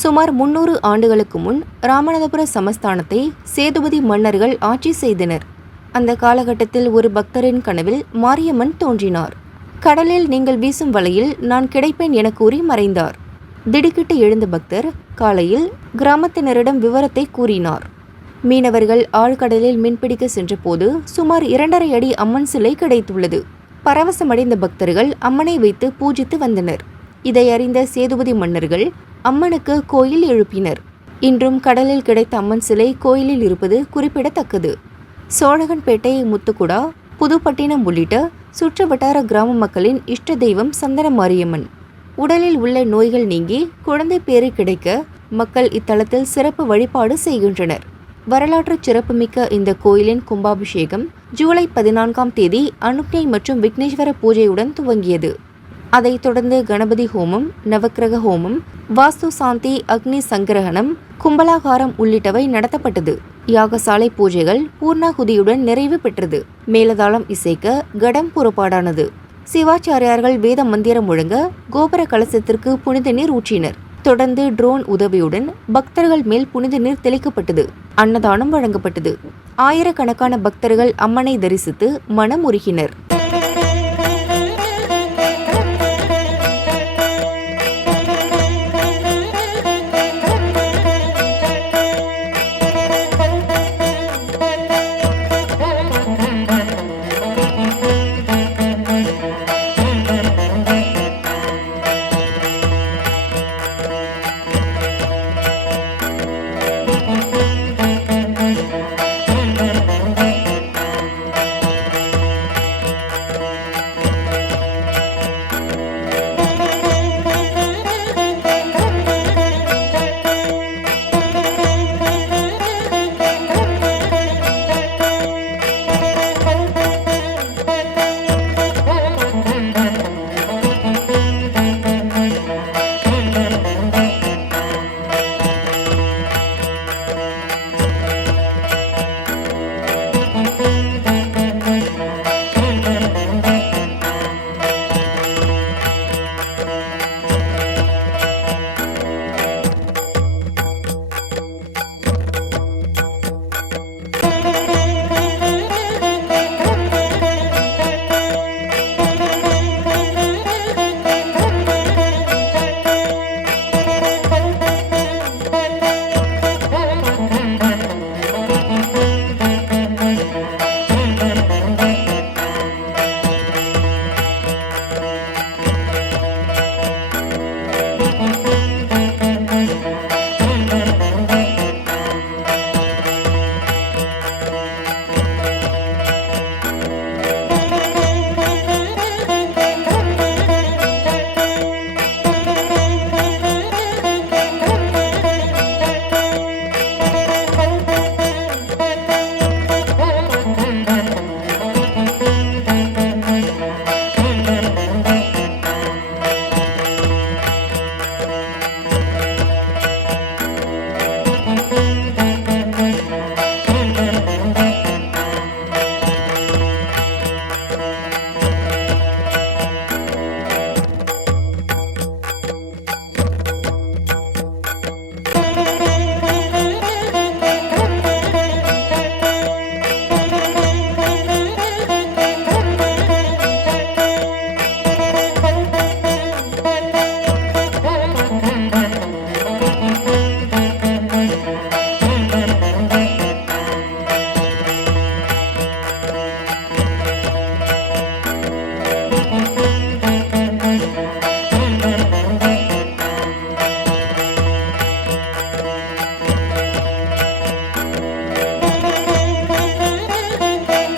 சுமார் 300 ஆண்டுகளுக்கு முன் ராமநாதபுர சமஸ்தானத்தை சேதுபதி மன்னர்கள் ஆட்சி செய்தனர். அந்த காலகட்டத்தில் ஒரு பக்தரின் கனவில் மாரியம்மன் தோன்றினார். கடலில் நீங்கள் வீசும் வலையில் நான் கிடைப்பேன் என கூறி மறைந்தார். திடுக்கிட்டு எழுந்த பக்தர் காலையில் கிராமத்தினரிடம் விவரத்தை கூறினார். மீனவர்கள் ஆழ்கடலில் மீன்பிடிக்க சென்றபோது சுமார் 2.5 அடி அம்மன் சிலை கிடைத்துள்ளது. பரவசமடைந்த பக்தர்கள் அம்மனை வைத்து பூஜித்து வந்தனர். இதை அறிந்த சேதுபதி மன்னர்கள் அம்மனுக்கு கோயில் எழுப்பினர். இன்றும் கடலில் கிடைத்த அம்மன் சிலை கோயிலில் இருப்பது குறிப்பிடத்தக்கது. சோழகன்பேட்டை, முத்துக்குடா, புதுப்பட்டினம் உள்ளிட்ட சுற்றுவட்டார கிராம மக்களின் இஷ்ட தெய்வம் சந்தன மாரியம்மன். உடலில் உள்ள நோய்கள் நீங்கி குழந்தை பேறு கிடைக்க மக்கள் இத்தலத்தில் சிறப்பு வழிபாடு செய்கின்றனர். வரலாற்று சிறப்புமிக்க இந்த கோயிலின் கும்பாபிஷேகம் ஜூலை 14ஆம் தேதி அனுக்ஞை மற்றும் விக்னேஸ்வர பூஜையுடன் துவங்கியது. அதைத் தொடர்ந்து கணபதி ஹோமம், நவக்கிரக ஹோமம், வாஸ்து சாந்தி, அக்னி சங்கிரகணம், கும்பலாகாரம் உள்ளிட்டவை நடத்தப்பட்டது. யாகசாலை பூஜைகள் பூர்ணாகுதியுடன் நிறைவு பெற்றது. மேலதாளம் இசைக்க கடம் புறப்பாடானது. சிவாச்சாரியார்கள் வேத மந்திரம் முழங்க கோபுர கலசத்திற்கு புனித நீர் ஊற்றினர். தொடர்ந்து ட்ரோன் உதவியுடன் பக்தர்கள் மேல் புனித நீர் தெளிக்கப்பட்டது. அன்னதானம் வழங்கப்பட்டது. ஆயிரக்கணக்கான பக்தர்கள் அம்மனை தரிசித்து மனம் உருகினர்.